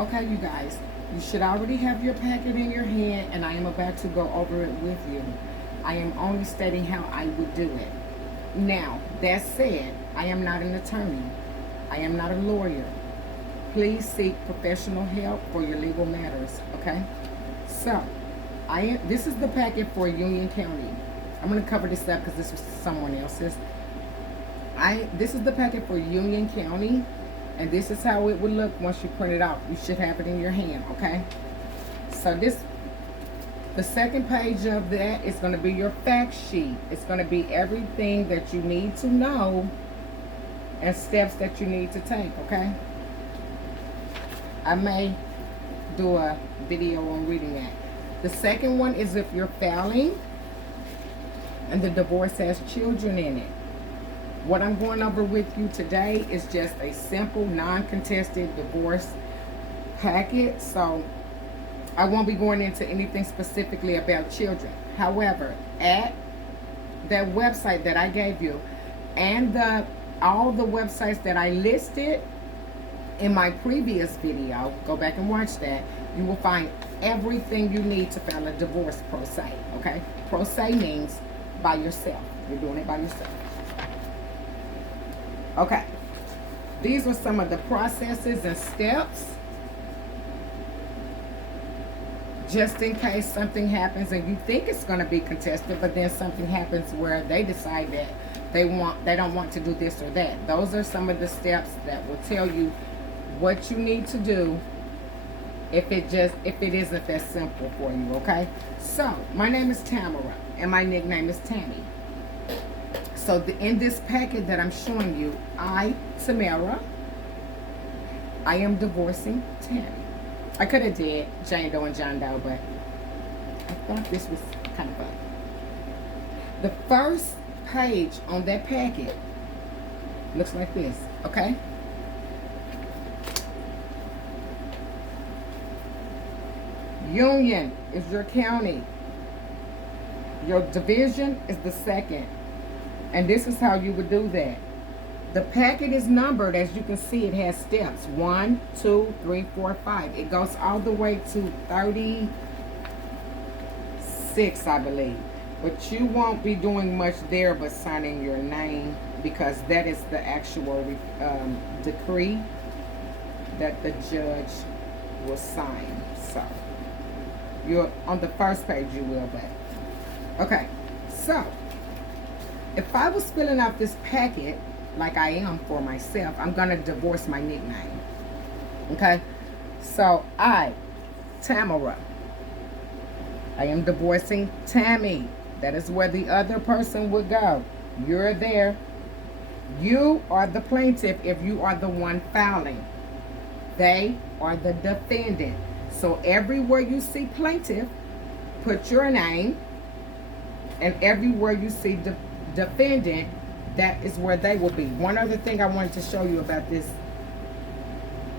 Okay, you guys, you should already have your packet in your hand, and I am about to go over it with you. I am only stating how I would do it. Now, that said, I am not an attorney. I am not a lawyer. Please seek professional help for your legal matters, okay? So, this is the packet for Union County. I'm going to cover this up because this was someone else's. This is the packet for Union County, and this is how it would look once you print it out. You should have it in your hand, okay? So the second page of that is going to be your fact sheet. It's going to be everything that you need to know and steps that you need to take, okay? I may do a video on reading that. The second one is if you're filing and the divorce has children in it. What I'm going over with you today is just a simple non-contested divorce packet. So I won't be going into anything specifically about children. However, at that website that I gave you and all the websites that I listed in my previous video, go back and watch that, you will find everything you need to file a divorce pro se, okay? Pro se means by yourself. You're doing it by yourself. Okay. These are some of the processes and steps, just in case something happens and you think it's going to be contested, but then something happens where they decide that they don't want to do this or that. Those are some of the steps that will tell you what you need to do if it isn't that simple for you, okay? So, my name is Tamara, and my nickname is Tammy. So, in this packet that I'm showing you, Tamara, I am divorcing Tammy. I could have did Jane Doe and John Doe, but I thought this was kind of fun. The first page on that packet looks like this, okay? Union is your county. Your division is the second. And this is how you would do that. The packet is numbered. As you can see, it has steps. 1, 2, 3, 4, 5. It goes all the way to 36, I believe. But you won't be doing much there but signing your name, because that is the actual decree that the judge will sign. So, you're on the first page, you will, but okay. So, if I was filling out this packet like I am for myself, I'm gonna divorce my nickname. Okay, so Tamara, I am divorcing Tammy. That is where the other person would go. You're there. You are the plaintiff if you are the one filing. They are the defendant. So everywhere you see plaintiff, put your name, and everywhere you see defendant, that is where they will be. One other thing I wanted to show you about this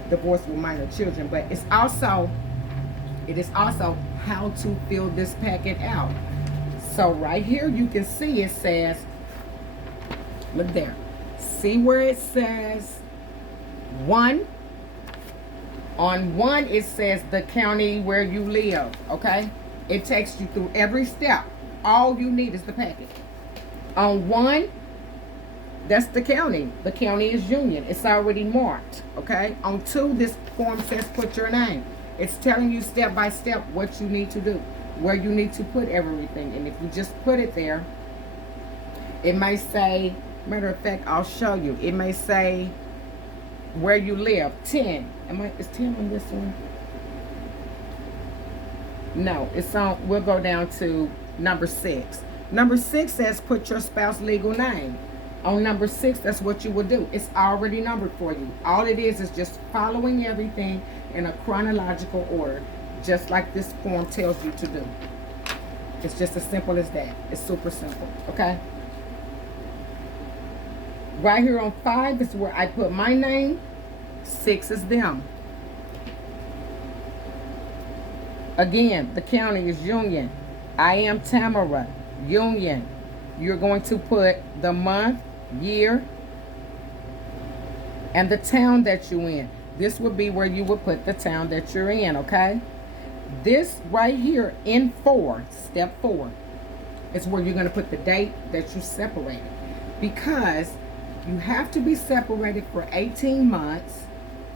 divorce with minor children, but it is also how to fill this packet out. So right here you can see it says, look there, see where it says 1. On 1 it says the county where you live, okay? It takes you through every step. All you need is the packet. On 1, that's the county. The county is Union. It's already marked, okay? On 2, this form says put your name. It's telling you step by step what you need to do, where you need to put everything. And if you just put it there, it may say, matter of fact, I'll show you. It may say where you live, 10. Is 10 on this one? No, it's on, we'll go down to number 6. Number 6 says put your spouse's legal name. On number 6, that's what you will do. It's already numbered for you. All it is just following everything in a chronological order, just like this form tells you to do. It's just as simple as that. It's super simple, okay? Right here on 5 is where I put my name. 6 is them. Again, the county is Union. I am Tamara, Union. You're going to put the month, year, and the town that you're in. this would be where you would put the town that you're in, okay? This right here in 4, step 4, is where you're going to put the date that you separated. Because you have to be separated for 18 months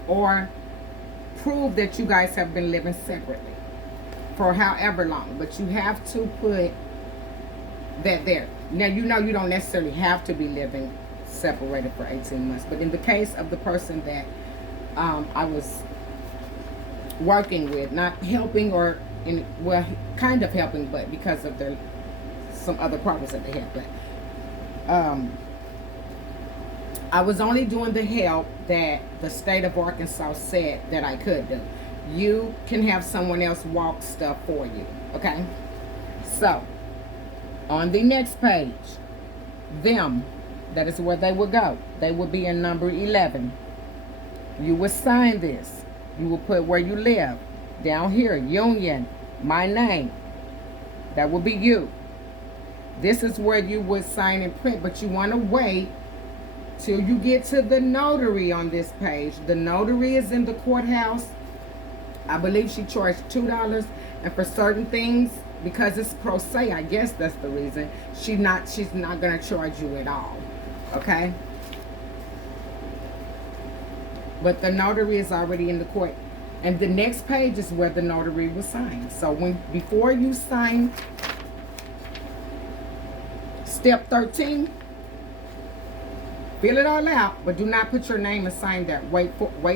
or prove that you guys have been living separately for however long. But you have to put that there. Now, you know you don't necessarily have to be living separated for 18 months. But in the case of the person that I was working with, not helping or, well, kind of helping, but because of their some other problems that they had. But I was only doing the help that the state of Arkansas said that I could do. You can have someone else walk stuff for you, okay? So, on the next page, them, that is where they will go. They will be in number 11. You will sign this. You will put where you live. Down here, Union, my name. That will be you. This is where you would sign and print, but you want to wait till you get to the notary on this page. The notary is in the courthouse. I believe she charged $2, and for certain things, because it's pro se, I guess that's the reason, she's not going to charge you at all. Okay? But the notary is already in the court. And the next page is where the notary will sign. So before you sign step 13, fill it all out, but do not put your name and sign there. Wait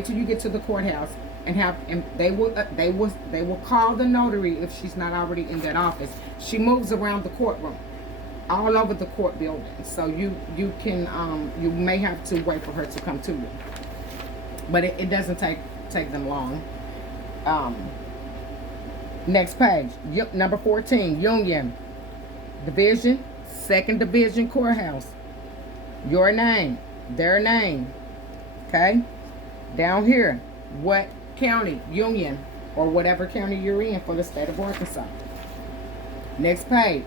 till you get to the courthouse and they will call the notary if she's not already in that office. She moves around the courtroom, all over the court building. So you may have to wait for her to come to you. But it doesn't take them long. Next page, number 14, Union, Division, 2nd Division Courthouse. Your name, their name, okay? Down here, what county, Union, or whatever county you're in for the state of Arkansas. Next page,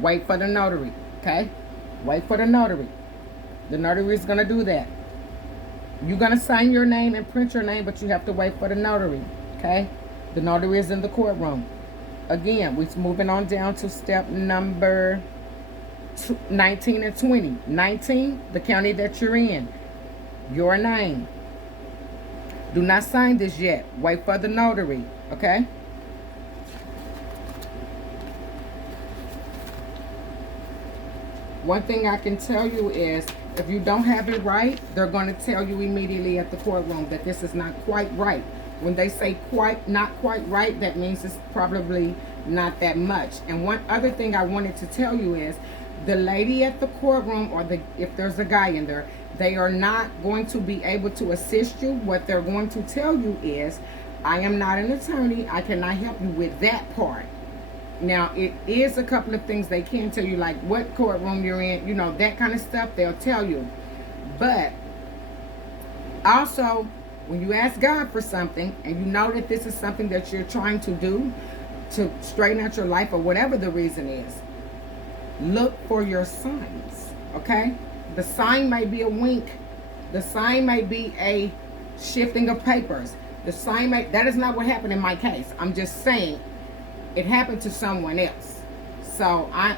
wait for the notary, okay? Wait for the notary. The notary is going to do that. You're going to sign your name and print your name, but you have to wait for the notary, okay? The notary is in the courtroom. Again, we're moving on down to step number 19 and 20. 19, the county that you're in. Your name. Do not sign this yet. Wait for the notary, okay? One thing I can tell you is, if you don't have it right, they're going to tell you immediately at the courtroom that this is not quite right. When they say not quite right, that means it's probably not that much. And one other thing I wanted to tell you is, the lady at the courtroom, or if there's a guy in there, they are not going to be able to assist you. What they're going to tell you is, I am not an attorney. I cannot help you with that part. Now, it is a couple of things they can tell you, like what courtroom you're in, you know, that kind of stuff, they'll tell you. But also, when you ask God for something, and you know that this is something that you're trying to do to straighten out your life, or whatever the reason is, look for your signs, okay? The sign might be a wink. The sign might be a shifting of papers. The sign that is not what happened in my case. I'm just saying it happened to someone else. So I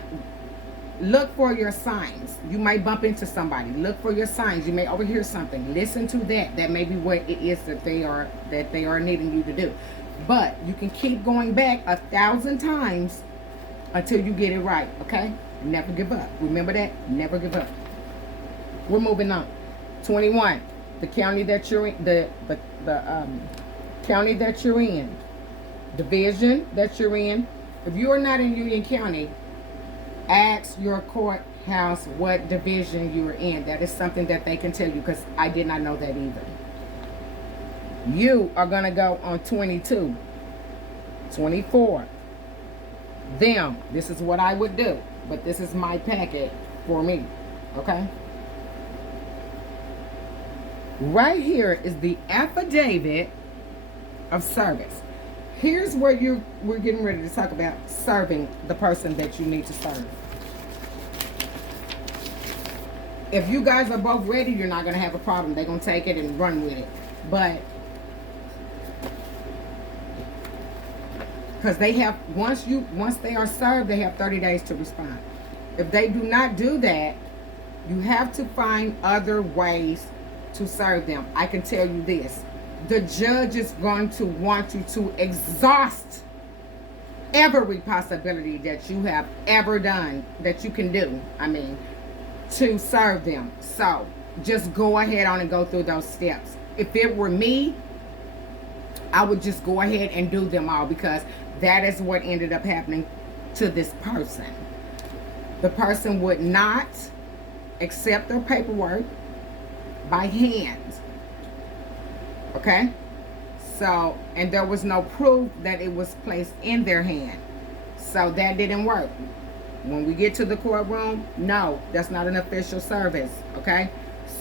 look for your signs. You might bump into somebody. Look for your signs. You may overhear something. Listen to that. That may be what it is that they are needing you to do. But you can keep going back 1,000 times until you get it right. Okay? Never give up. Remember that? Never give up. We're moving on. 21. The county that you're in. The county that you're in. Division that you're in. If you are not in Union County, ask your courthouse what division you are in. That is something that they can tell you, because I did not know that either. You are going to go on 22. 24. Them. This is what I would do, but this is my packet for me. Okay? Right here is the affidavit of service. Here's where we're getting ready to talk about serving the person that you need to serve. If you guys are both ready, you're not going to have a problem. They're going to take it and run with it. But because they have, once they are served, they have 30 days to respond. If they do not do that, you have to find other ways to serve them. I can tell you this: the judge is going to want you to exhaust every possibility that you have ever done, that you can do, to serve them. So just go ahead on and go through those steps. If it were me, I would just go ahead and do them all, because that is what ended up happening to this person. The person would not accept their paperwork by hand. Okay? So, and there was no proof that it was placed in their hand. So that didn't work. When we get to the courtroom, no, that's not an official service. Okay?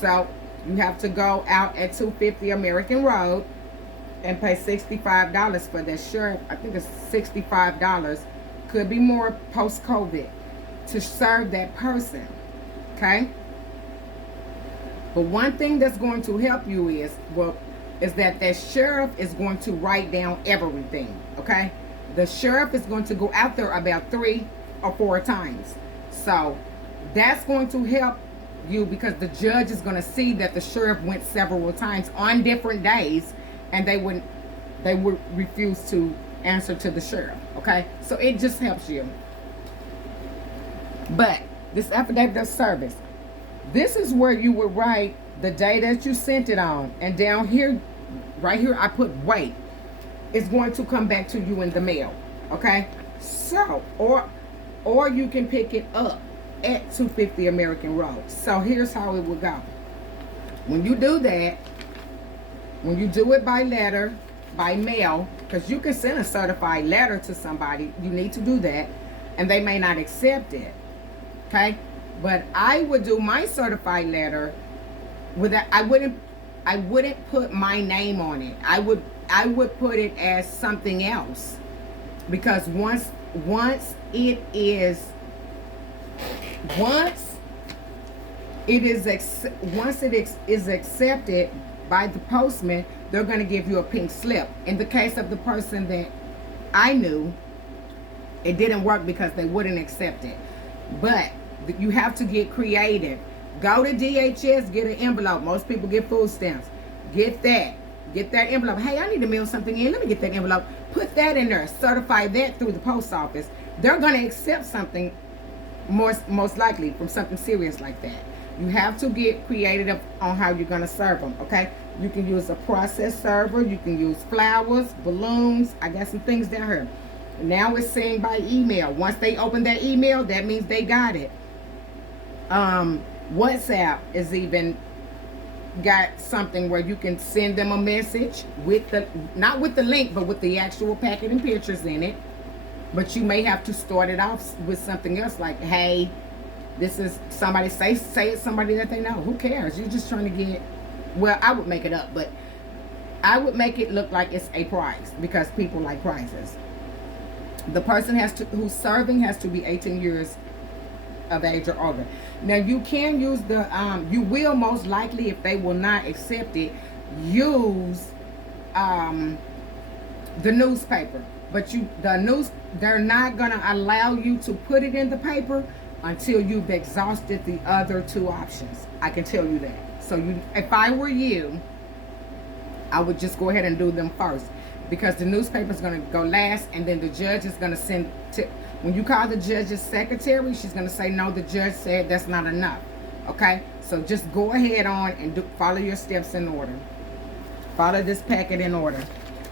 So you have to go out at 250 American Road and pay $65 for that sheriff. I think it's $65. Could be more post-COVID, to serve that person. Okay? But one thing that's going to help you is that sheriff is going to write down everything. Okay? The sheriff is going to go out there about 3 or 4 times. So that's going to help you, because the judge is going to see that the sheriff went several times on different days, and they would refuse to answer to the sheriff. Okay? So it just helps you. But this affidavit of service, this is where you would write the day that you sent it on, and down here, right here, I put wait. It's going to come back to you in the mail. Okay? So, or you can pick it up at 250 American Road. So here's how it would go. When you do that, when you do it by letter, by mail, because you can send a certified letter to somebody, you need to do that, and they may not accept it. Okay? But I would do my certified letter with that. I wouldn't put my name on it. I would put it as something else, because once it is accepted by the postman, they're going to give you a pink slip. In the case of the person that I knew, it didn't work because they wouldn't accept it. But you have to get creative. Go to DHS, get an envelope. Most people get food stamps. Get that envelope. Hey, I need to mail something in. Let me get that envelope. Put that in there. Certify that through the post office. They're going to accept something, most likely, from something serious like that. You have to get creative on how you're going to serve them. Okay? You can use a process server. You can use flowers, balloons. I got some things down here. Now it's saying by email. Once they open that email, that means they got it. WhatsApp is even got something where you can send them a message with not with the link, but with the actual packet and pictures in it. But you may have to start it off with something else, like, hey, this is somebody, say it's somebody that they know. Who cares? You're just trying to get, well, I would make it up, but I would make it look like it's a prize, because people like prizes. The person who's serving has to be 18 years of age or older. Now you can use you will most likely, if they will not accept it, use the newspaper. But they're not gonna allow you to put it in the paper until you've exhausted the other 2 options. I can tell you that. So if I were you, I would just go ahead and do them first, because the newspaper is going to go last, and then the judge is going to send when you call the judge's secretary, she's going to say, no, the judge said that's not enough. Okay? So just go ahead on and follow your steps in order. Follow this packet in order.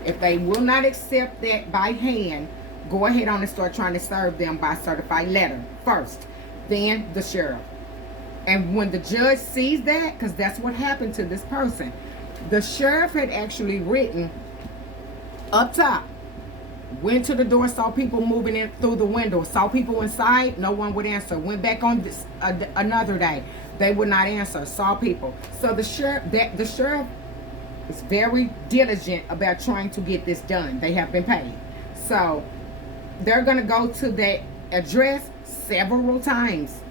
If they will not accept that by hand, go ahead on and start trying to serve them by certified letter first, then the sheriff. And when the judge sees that, because that's what happened to this person, the sheriff had actually written up top, went to the door, saw people moving in through the window, saw people inside, no one would answer. Went back on this another day, they would not answer. Saw people. So the sheriff is very diligent about trying to get this done. They have been paid, so they're going to go to that address several times,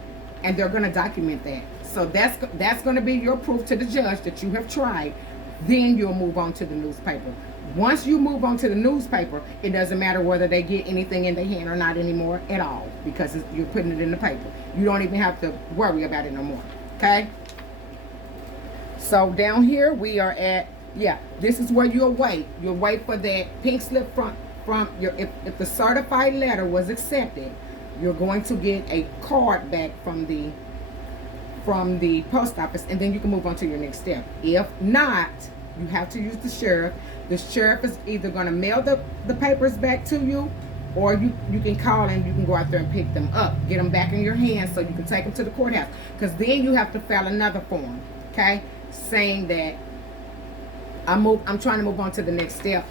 and they're going to document that. So that's going to be your proof to the judge that you have tried. Then you'll move on to the newspaper. Once you move on to the newspaper, it doesn't matter whether they get anything in their hand or not anymore at all, because you're putting it in the paper. You don't even have to worry about it no more. Okay? So down here we are at, yeah, this is where you'll wait. You'll wait for that pink slip from your, if the certified letter was accepted, you're going to get a card back from the post office, and then you can move on to your next step. If not, you have to use the sheriff. The sheriff is either going to mail the papers back to you, or you can call and you can go out there and pick them up, get them back in your hands so you can take them to the courthouse. Because then you have to fill another form, okay, saying that I'm trying to move on to the next step.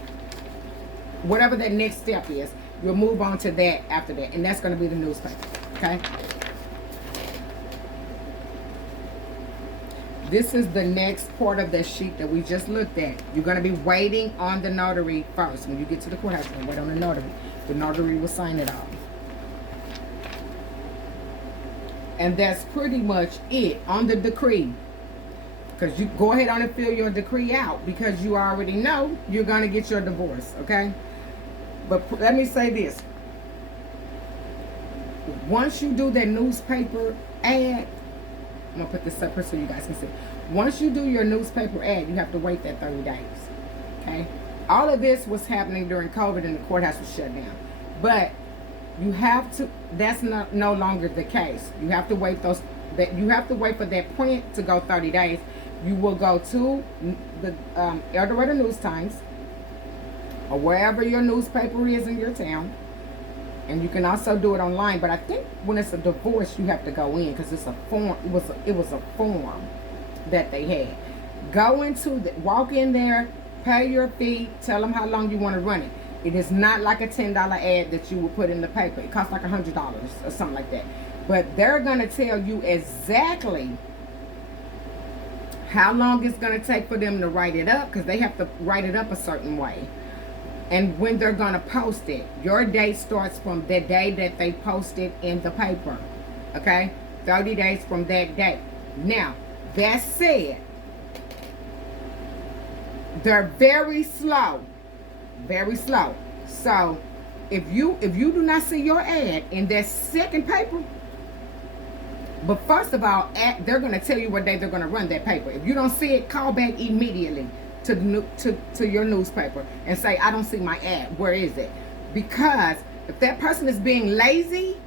Whatever that next step is, you'll move on to that after that, and that's going to be the newspaper, okay? This is the next part of the sheet that we just looked at. You're going to be waiting on the notary first. When you get to the courthouse, you're going to wait on the notary. The notary will sign it off. And that's pretty much it on the decree. Because you go ahead on and fill your decree out, because you already know you're going to get your divorce, okay? But let me say this. Once you do that newspaper ad, I'm going to put this separate so you guys can see. Once you do your newspaper ad, you have to wait that 30 days. Okay? All of this was happening during COVID and the courthouse was shut down. But you have to, that's no longer the case. You have to wait you have to wait for that print to go 30 days. You will go to the El Dorado News Times or wherever your newspaper is in your town. And you can also do it online, but I think when it's a divorce, you have to go in because it's a form. It was a form that they had. Walk in there, pay your fee, tell them how long you want to run it. It is not like a $10 ad that you would put in the paper. It costs like $100 or something like that. But they're gonna tell you exactly how long it's gonna take for them to write it up, because they have to write it up a certain way. And when they're going to post it. Your date starts from the day that they post it in the paper. Okay? 30 days from that date. Now, that said, they're very slow. Very slow. So, if you do not see your ad in that second paper, but first of all, they're going to tell you what day they're going to run that paper. If you don't see it, call back immediately to your newspaper and say, I don't see my ad. Where is it? Because if that person is being lazy,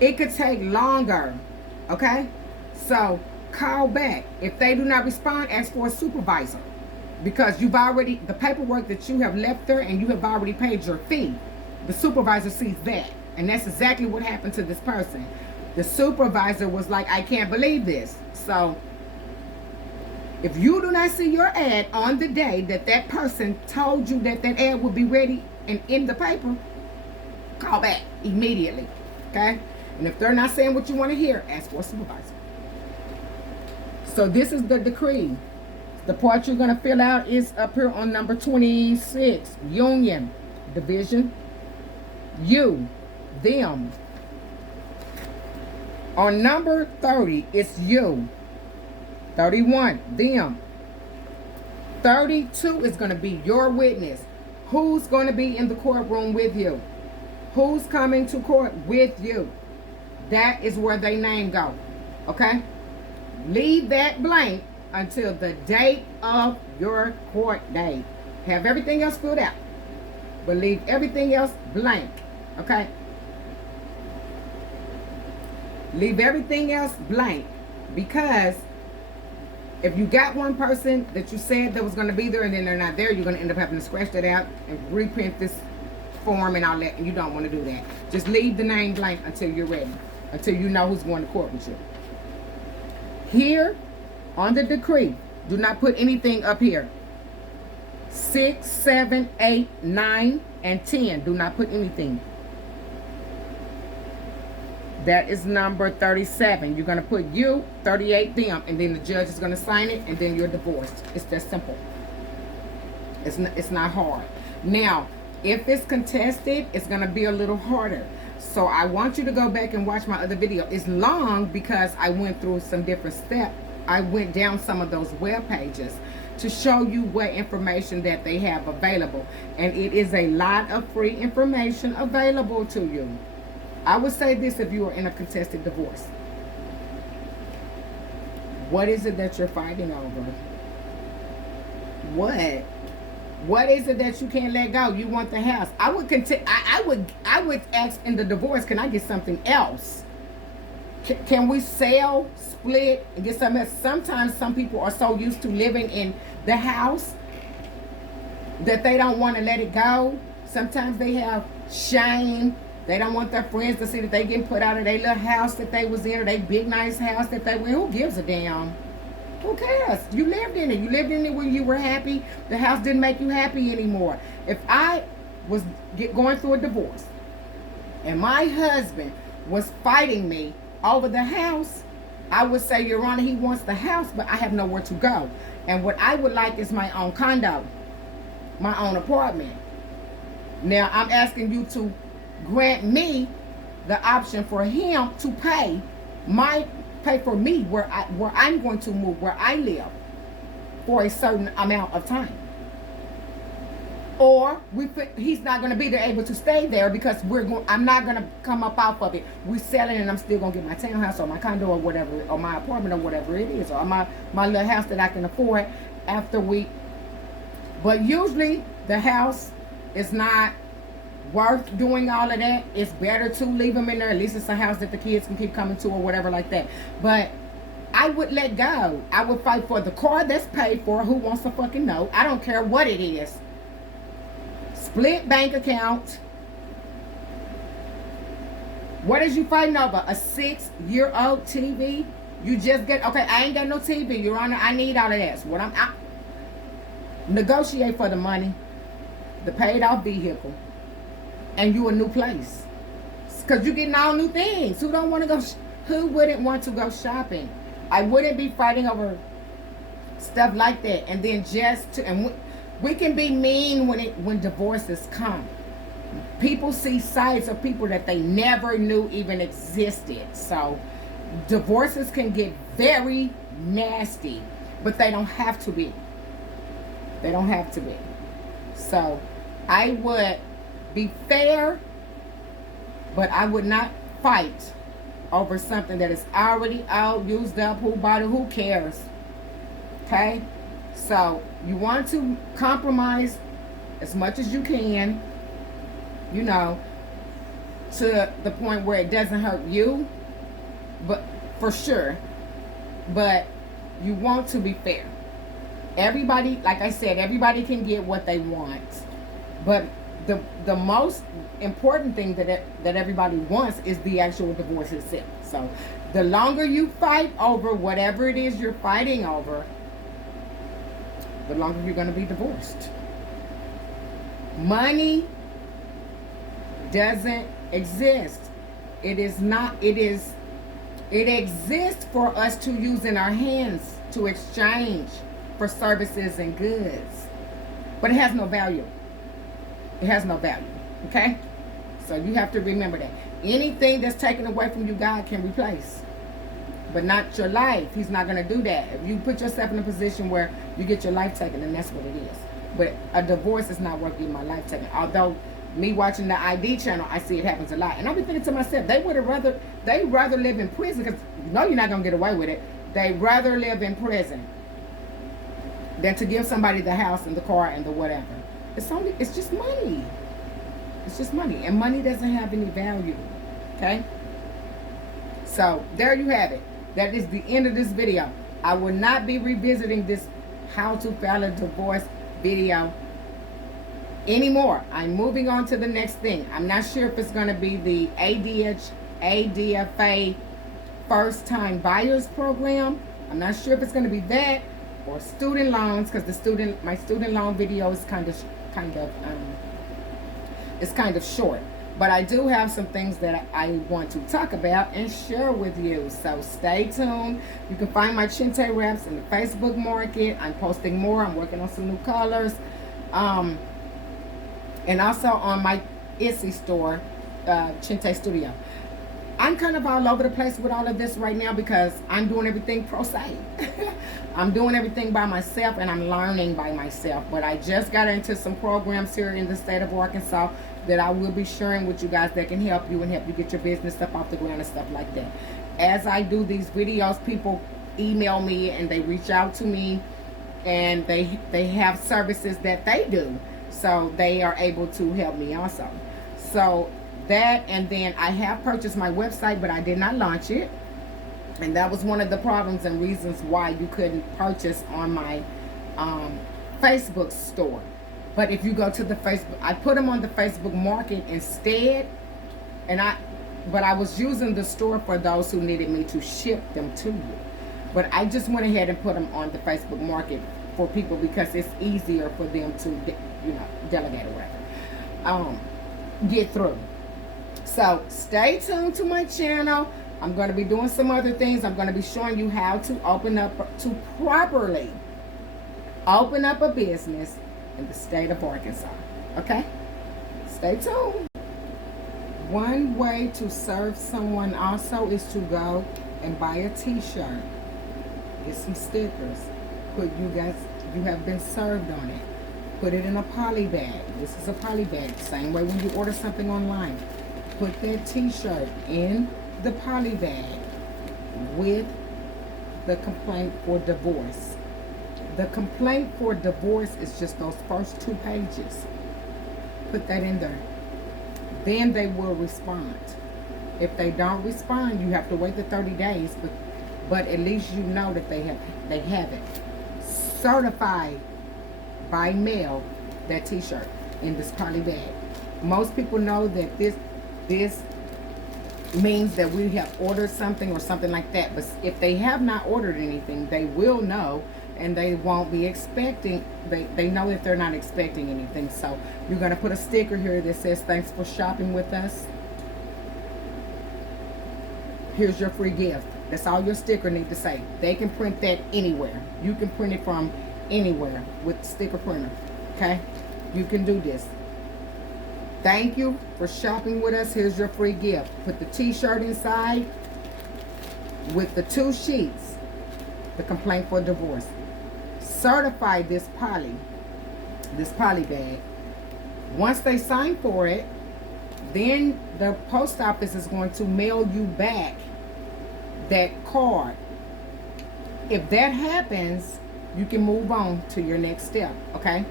it could take longer. Okay? So call back. If they do not respond, ask for a supervisor. Because the paperwork that you have left there and you have already paid your fee, the supervisor sees that. And that's exactly what happened to this person. The supervisor was like, I can't believe this. So if you do not see your ad on the day that person told you that ad would be ready and in the paper, call back immediately, okay? And if they're not saying what you want to hear, ask for a supervisor. So this is the decree. The part you're going to fill out is up here on number 26. Union, division, you, them. On number 30, it's you. 31, them. 32 is going to be your witness. Who's going to be in the courtroom with you? Who's coming to court with you? That is where their name go. Okay? Leave that blank until the date of your court date. Have everything else filled out, but leave everything else blank. Okay? Leave everything else blank, because if you got one person that you said that was going to be there and then they're not there, you're going to end up having to scratch that out and reprint this form and all that, and you don't want to do that. Just leave the name blank until you're ready, until you know who's going to court with you. Here on the decree, do not put anything up here. 6, 7, 8, 9, and 10. Do not put anything. That is number 37. You're going to put you, 38, them, and then the judge is going to sign it, and then you're divorced. It's that simple. It's not hard. Now, if it's contested, it's going to be a little harder. So I want you to go back and watch my other video. It's long because I went through some different steps. I went down some of those web pages. to show you what information that they have available. And it is a lot of free information available to you. I would say this: if you are in a contested divorce, what is it that you're fighting over? What is it that you can't let go? You want the house. I would ask in the divorce, can I get something else? Can we sell, split, and get something else? Sometimes some people are so used to living in the house that they don't want to let it go. Sometimes they have shame. They don't want their friends to see that they getting put out of their little house that they was in, or their big nice house that they were in. Who gives a damn? Who cares? You lived in it. You lived in it when you were happy. The house didn't make you happy anymore. If I was going through a divorce and my husband was fighting me over the house, I would say, Your Honor, he wants the house, but I have nowhere to go. And what I would like is my own condo, my own apartment. Now, I'm asking you to grant me the option for him to pay for me where I'm going to move, where I live, for a certain amount of time. Or he's not going to be able to stay there because I'm not going to come up off of it. We're selling, and I'm still going to get my townhouse or my condo or whatever, or my apartment or whatever it is, or my little house that I can afford after we. But usually the house is not worth doing all of that. It's better to leave them in there. At least it's a house that the kids can keep coming to or whatever like that. But I would let go. I would fight for the car that's paid for. Who wants to fucking know? I don't care what it is. Split bank account. What is you fighting over? A 6-year-old TV? You just get, okay, I ain't got no TV, Your Honor. I need all of that. So what I negotiate for the money, the paid off vehicle, and you a new place. Because you're getting all new things. Who don't want to go? Who wouldn't want to go shopping? I wouldn't be fighting over stuff like that. And then we can be mean when divorces come. People see sides of people that they never knew even existed. So divorces can get very nasty, but they don't have to be. They don't have to be. So I would be fair, but I would not fight over something that is already out, used up. Who bought it? Who cares? Okay? So you want to compromise as much as you can, to the point where it doesn't hurt you, but for sure. But you want to be fair. Everybody, like I said, everybody can get what they want. But the most important thing that everybody wants is the actual divorce itself. So the longer you fight over whatever it is you're fighting over, the longer you're going to be divorced. Money doesn't exist. It exists for us to use in our hands to exchange for services and goods. But it has no value. It has no value. Okay? So you have to remember that. Anything that's taken away from you, God can replace. But not your life. He's not going to do that. If you put yourself in a position where you get your life taken, then that's what it is. But a divorce is not worth getting my life taken. Although, me watching the ID channel, I see it happens a lot. And I've been thinking to myself, they'd rather live in prison, because you're not going to get away with it. They'd rather live in prison than to give somebody the house and the car and the whatever. It's just money. It's just money. And money doesn't have any value. Okay? So, there you have it. That is the end of this video. I will not be revisiting this how to file a divorce video anymore. I'm moving on to the next thing. I'm not sure if it's going to be the ADFA first time buyers program. I'm not sure if it's going to be that or student loans, because my student loan video is kind of short. But I do have some things that I want to talk about and share with you. So stay tuned. You can find my Chente wraps in the Facebook market. I'm posting more. I'm working on some new colors. And also on my Etsy store, chentestudio. I'm kind of all over the place with all of this right now because I'm doing everything pro se. I'm doing everything by myself and I'm learning by myself. But I just got into some programs here in the state of Arkansas that I will be sharing with you guys that can help you and help you get your business up off the ground and stuff like that. As I do these videos, people email me and they reach out to me, and they have services that they do, so they are able to help me also. So that, and then I have purchased my website, but I did not launch it, and that was one of the problems and reasons why you couldn't purchase on my Facebook store. But if you go to the Facebook, I put them on the Facebook Market instead, and but I was using the store for those who needed me to ship them to you. But I just went ahead and put them on the Facebook Market for people because it's easier for them to, delegate or whatever, get through. So stay tuned to my channel. I'm going to be doing some other things. I'm going to be showing you how to properly open up a business in the state of Arkansas. Okay? Stay tuned. One way to serve someone also is to go and buy a t-shirt. Get some stickers. You have been served on it. Put it in a poly bag. This is a poly bag. Same way when you order something online. Put that t-shirt in the poly bag with the complaint for divorce. The complaint for divorce is just those first 2 pages. Put that in there. Then they will respond. If they don't respond, you have to wait the 30 days, but at least you know that they have it. Certified by mail, that t-shirt in this poly bag. Most people know that this means that we have ordered something or something like that, but if they have not ordered anything, they will know, and they won't be expecting, they know that they're not expecting anything. So you're going to put a sticker here that says thanks for shopping with us, here's your free gift. That's all your sticker need to say. They can print that anywhere. You can print it from anywhere with the sticker printer. Okay? You can do this. Thank you for shopping with us. Here's your free gift. Put the t-shirt inside with the 2 sheets. The complaint for divorce. Certify this poly bag. Once they sign for it, then the post office is going to mail you back that card. If that happens, you can move on to your next step. Okay?